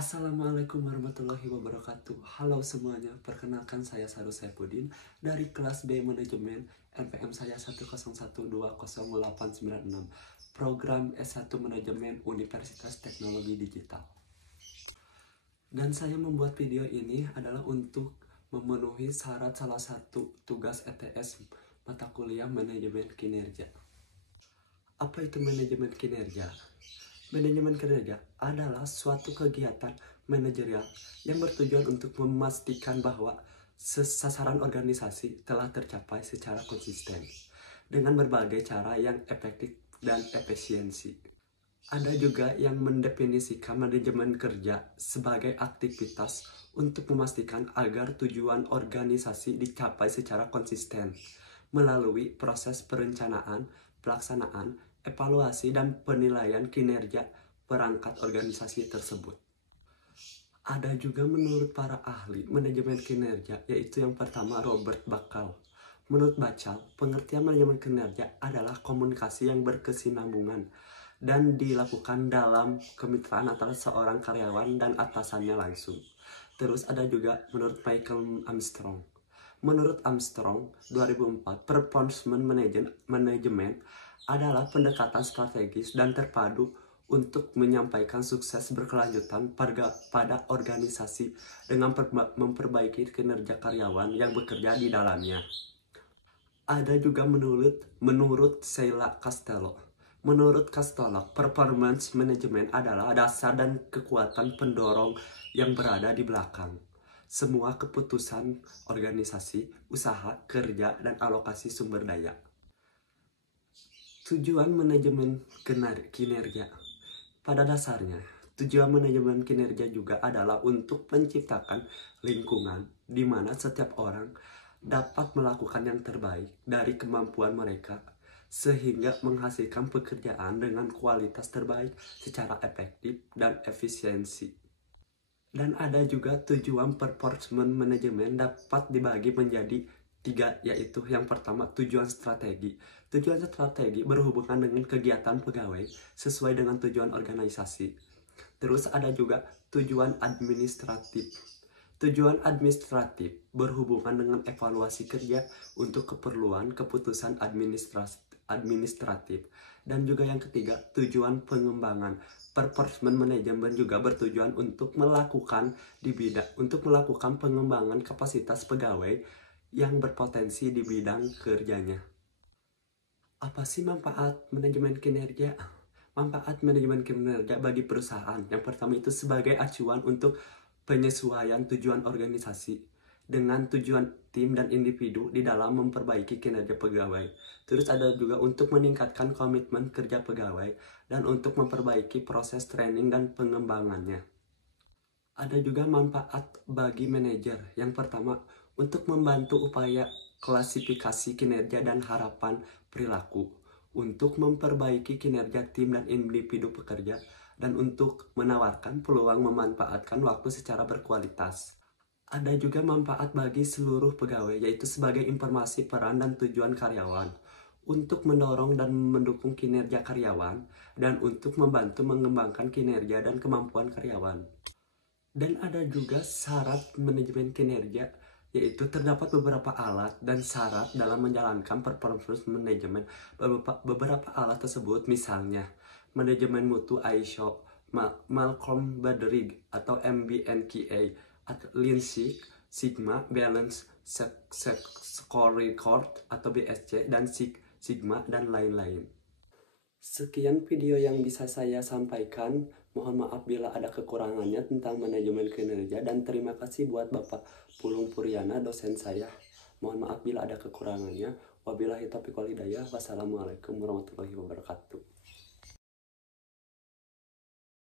Assalamualaikum warahmatullahi wabarakatuh. Halo semuanya, perkenalkan saya Saru Saipudin dari kelas B Manajemen, NPM saya 101200896, program S1 Manajemen Universitas Teknologi Digital. Dan saya membuat video ini adalah untuk memenuhi syarat salah satu tugas ETS mata kuliah Manajemen Kinerja. Apa itu manajemen kinerja? Manajemen kinerja adalah suatu kegiatan manajerial yang bertujuan untuk memastikan bahwa sasaran organisasi telah tercapai secara konsisten dengan berbagai cara yang efektif dan efisiensi. Ada juga yang mendefinisikan manajemen kerja sebagai aktivitas untuk memastikan agar tujuan organisasi dicapai secara konsisten melalui proses perencanaan, pelaksanaan, evaluasi, dan penilaian kinerja perangkat organisasi tersebut. Ada juga menurut para ahli manajemen kinerja, yaitu yang pertama Robert Bakal. Menurut Bakal, pengertian manajemen kinerja adalah komunikasi yang berkesinambungan dan dilakukan dalam kemitraan antara seorang karyawan dan atasannya langsung. Terus ada juga menurut Michael Armstrong. Menurut Armstrong, 2004, performance management adalah pendekatan strategis dan terpadu untuk menyampaikan sukses berkelanjutan pada organisasi dengan memperbaiki kinerja karyawan yang bekerja di dalamnya. Ada juga menurut Sheila Castello. Menurut Castello, performance management adalah dasar dan kekuatan pendorong yang berada di belakang semua keputusan organisasi, usaha, kerja, dan alokasi sumber daya. Tujuan manajemen kinerja. Pada dasarnya, tujuan manajemen kinerja juga adalah untuk menciptakan lingkungan di mana setiap orang dapat melakukan yang terbaik dari kemampuan mereka sehingga menghasilkan pekerjaan dengan kualitas terbaik secara efektif dan efisiensi. Dan ada juga tujuan performance management dapat dibagi menjadi 3, yaitu yang pertama tujuan strategi. Tujuan strategi berhubungan dengan kegiatan pegawai sesuai dengan tujuan organisasi. Terus ada juga tujuan administratif. Tujuan administratif berhubungan dengan evaluasi kerja untuk keperluan keputusan administratif. Dan juga yang ketiga, tujuan pengembangan. Performance management juga bertujuan untuk melakukan pengembangan kapasitas pegawai yang berpotensi di bidang kerjanya. Apa sih manfaat manajemen kinerja? Manfaat manajemen kinerja bagi perusahaan. Yang pertama itu sebagai acuan untuk penyesuaian tujuan organisasi dengan tujuan tim dan individu di dalam memperbaiki kinerja pegawai. Terus ada juga untuk meningkatkan komitmen kerja pegawai dan untuk memperbaiki proses training dan pengembangannya. Ada juga manfaat bagi manajer. Yang pertama, untuk membantu upaya klasifikasi kinerja dan harapan perilaku, untuk memperbaiki kinerja tim dan individu pekerja, dan untuk menawarkan peluang memanfaatkan waktu secara berkualitas. Ada juga manfaat bagi seluruh pegawai, yaitu sebagai informasi peran dan tujuan karyawan, untuk mendorong dan mendukung kinerja karyawan, dan untuk membantu mengembangkan kinerja dan kemampuan karyawan. Dan ada juga syarat manajemen kinerja, yaitu terdapat beberapa alat dan syarat dalam menjalankan performance management. Beberapa alat tersebut misalnya manajemen mutu ISO, Malcolm Baldrige atau MBNKA, Lean Six Sigma, Balance Scorecard atau BSC, dan Six Sigma, dan lain-lain. Sekian video yang bisa saya sampaikan. Mohon maaf bila ada kekurangannya tentang manajemen kinerja, dan terima kasih buat Bapak Pulung Puriana, dosen saya. Mohon maaf bila ada kekurangannya. Wabillahi taufiq wal hidayah. Wassalamualaikum warahmatullahi wabarakatuh.